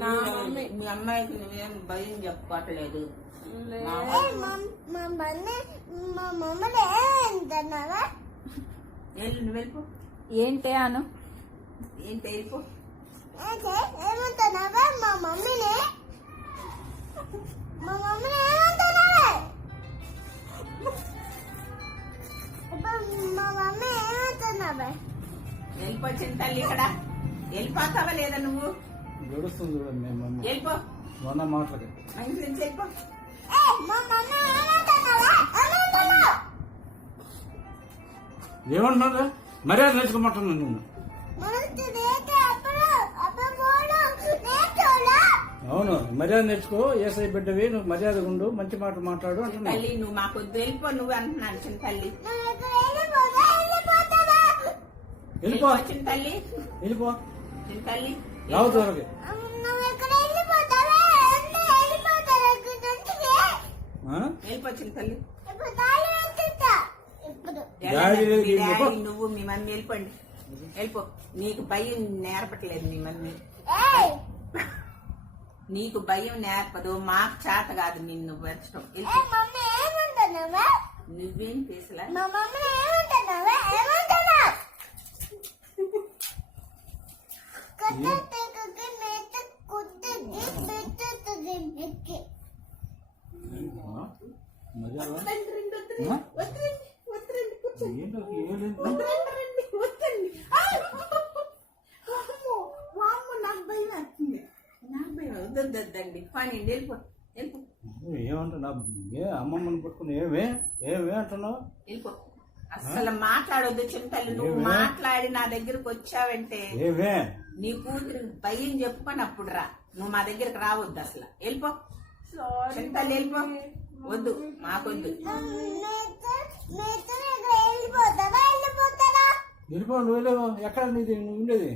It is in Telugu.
మీ అమ్మాయికి నువ్వేం భయం చెప్పుకోవట్లేదు. నువ్వు వెళ్ళిపో. ఏంటి అను? ఏంటి వెళ్ళిపో. ఏమంటున్నావా మా మమ్మీని? మా మమ్మీని ఏమంటున్నావా? మా మమ్మీ ఏమంటున్నావా? వెళ్ళిపోచ్చింది తల్లి. ఇక్కడ వెళ్ళిపోతావా లేదా నువ్వు? గడుస్తుంది వెళ్ళిపో. మొన్న మాటలకి మా ఇంటి నుంచి వెళ్ళిపో. మా మమ్మీ ఏమంటున్నావా? ఏమంటున్నావు? ఏమంటున్నా? మర్యాద నేర్చుకోమంటున్నాను నేను. అవును, మర్యాద నేర్చుకో. ఏసై బిడ్డవి, నువ్వు మర్యాద ఉండు, మంచి మాట మాట్లాడు అంటున్నా. తల్లి నువ్వు మాకు వెళ్ళిపో. నువ్వు అంటున్నాను చిన్న తల్లి. వెళ్ళిపో చిన్న తల్లి. వెళ్ళిపో చిన్న తల్లి రావు త్వరగా. వెళ్ళిపో చిన్న తల్లి. నువ్వు మీ మమ్మీ వెళ్ళిపోండి. వెళ్ళిపో. నీకు భయం నేర్పట్లేదు మీ మమ్మీ. నీకు భయం నేర్పదు. మాకు చేత కాదు నిన్ను పెంచడం. నువ్వేం చేసలా? వద్దండి పని. వెళ్ళిపో. వెళ్ళిపో. ఏమంటున్నా? అమ్మమ్మని పట్టుకుని ఏమే ఏమే అంటున్నావు? వెళ్ళిపో. అసలు మాట్లాడొద్దు చిన్న తల్లి. నువ్వు మాట్లాడి నా దగ్గరకు వచ్చావంటే ఏమే నీ కూతురు భయం చెప్పుకొని అప్పుడు రా. నువ్వు మా దగ్గరకు రావద్దు అసలు. వెళ్ళిపో చిన్న తల్లి. వెళ్ళిపో. వద్దు, మాకొద్దు. వెళ్ళిపో. నువ్వు వెళ్ళావు. ఎక్కడ నీది నువ్వు ఉండేది?